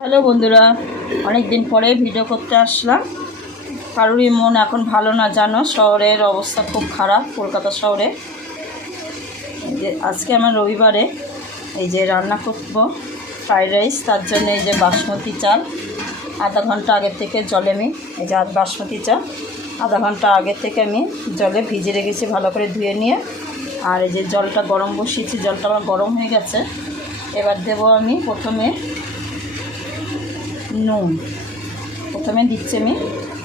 Hello বন্ধুরা, অনেক দিন পরে ভিডিও করতে আসলাম। কারোরই মন এখন ভালো না, জানো, শহরের অবস্থা খুব খারাপ কলকাতা শহরে। এই যে আজকে আমার রবিবারে এই যে রান্না করব ফ্রাইড রাইস, তার জন্য এই যে বাসমতি চাল আধা ঘন্টা আগের থেকে জলে আমি এই যে বাসমতি চাল আধা ঘন্টা আগের থেকে আমি জলে ভিজিয়ে রেখেছি ভালো করে ধুয়ে নিয়ে। আর এই যে জলটা গরম বসিয়েছি, জলটা আমার গরম হয়ে গেছে। এবার দেবো আমি প্রথমে দিচ্ছি আমি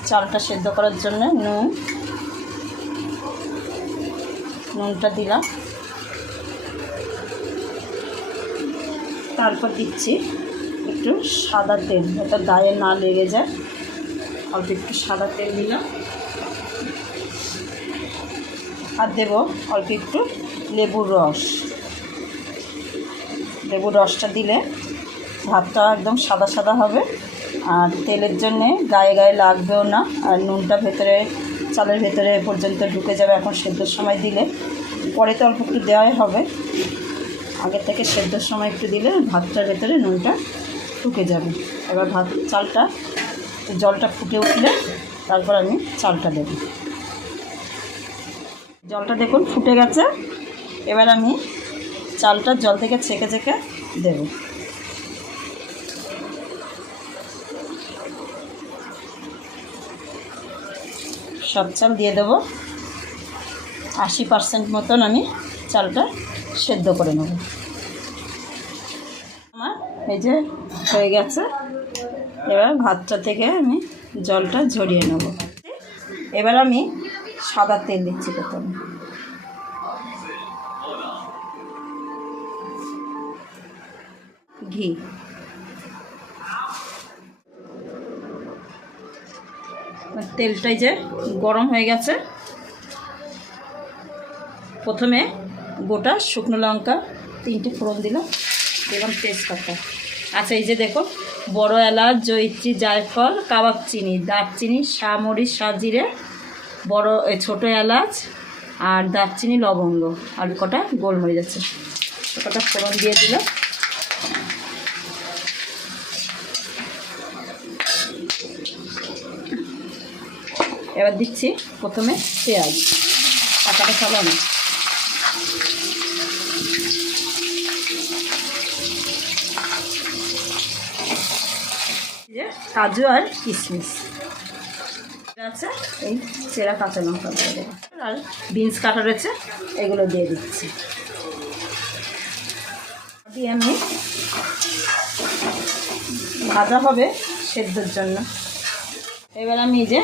চালটা সেদ্ধ করার জন্য নুনটা দিলাম। তারপর দিচ্ছি একটু সাদা তেল, এটা গায়ে না লেগে যায়, অল্প একটু সাদা তেল দিলাম। আর দেবো অল্প একটু লেবুর রসটা দিলে ভাতটা একদম সাদা সাদা হবে, আর তেলের জন্যে গায়ে গায়ে লাগবেও না, আর নুনটা চালের ভেতরে পর্যন্ত ঢুকে যাবে। এখন সেদ্ধর সময় দিলে, পরে তো অল্প একটু দেওয়াই হবে, আগে থেকে সেদ্ধর সময় একটু দিলে ভাতটার ভেতরে নুনটা ঢুকে যাবে। এবার জলটা ফুটে উঠলে তারপর আমি চালটা দেব। জলটা দেখুন ফুটে গেছে। এবার আমি চালটা জল থেকে ছেঁকে দেব। সব চাল দিয়ে দেবো। 80% মতন আমি চালটা সেদ্ধ করে নেব। আমার এই যে হয়ে গেছে। এবার ভাতটা থেকে আমি জলটা ঝরিয়ে নেব। এবার আমি সাদা তেল দিচ্ছি প্রথমে। ঘি, তেলটাই যে গরম হয়ে গেছে। প্রথমে গোটা শুকনো লঙ্কা 3টে ফোড়ন দিলাম এবং তেজপাতা। আচ্ছা, এই যে দেখো, বড় এলাচ, জয়িত্রী, জায়ফল, কাবাব চিনি, দারচিনি, শামরিচ, সাজিরে, ছোটো এলাচ আর দারচিনি, লবঙ্গ আর কটা গোলমরিচ আছে, কটা ফোড়ন দিয়ে দিলাম। এবার দিচ্ছি প্রথমে পেঁয়াজ, কাঁচাটা খাবো না। কাজু আর কিশমিশ আছে, এই চেরা কাঁচা লঙ্কা দিয়ে দেবো, আর বিনস কাটা রয়েছে, এগুলো দিয়ে দিচ্ছি। দিয়ে আমি ভাজা হবে সেদ্ধর জন্য। এবার আমি এই যে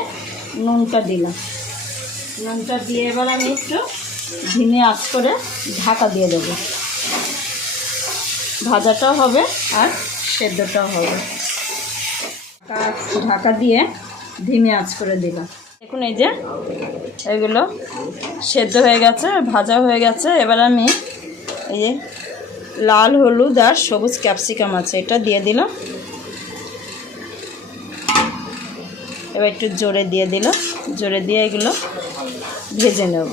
নুনটা দিলাম, নুনটা দিয়ে এবার আমি একটু ধিমে আঁচ করে ঢাকা দিয়ে দেবো। ভাজাটাও হবে আর সেদ্ধটাও হবে। ঢাকা দিয়ে ধিমে আঁচ করে দিলাম। দেখুন এই যে এগুলো সেদ্ধ হয়ে গেছে, ভাজা হয়ে গেছে। এবার আমি এই যে লাল, হলুদ আর সবুজ ক্যাপসিকাম আছে, এটা দিয়ে দিলাম। এবার একটু জোরে দিয়ে দিলাম, জোরে দিয়ে এগুলো ভেজে নেব।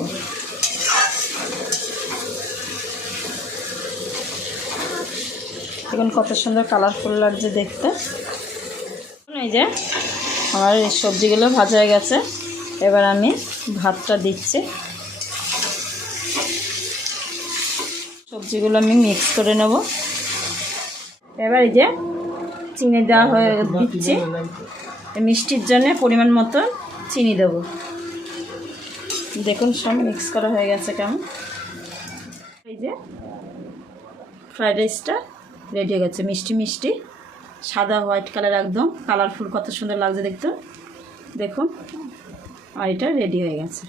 এখন কত সুন্দর কালারফুল লাগছে দেখতে। এই যে আমার এই সবজিগুলো ভাজা হয়ে গেছে। এবার আমি ভাতটা দিচ্ছি, সবজিগুলো আমি মিক্স করে নেব। এবার এই যে চিনি দেওয়া হয়ে দিচ্ছি, মিষ্টির জন্য পরিমাণ মতো চিনি দেব। দেখুন সব মিক্স করা হয়ে গেছে কেমন। এই যে ফ্রাইড রাইসটা রেডি হয়ে গেছে, মিষ্টি মিষ্টি সাদা হোয়াইট কালার, একদম কালারফুল, কত সুন্দর লাগছে দেখতে। দেখুন, আর এটা রেডি হয়ে গেছে।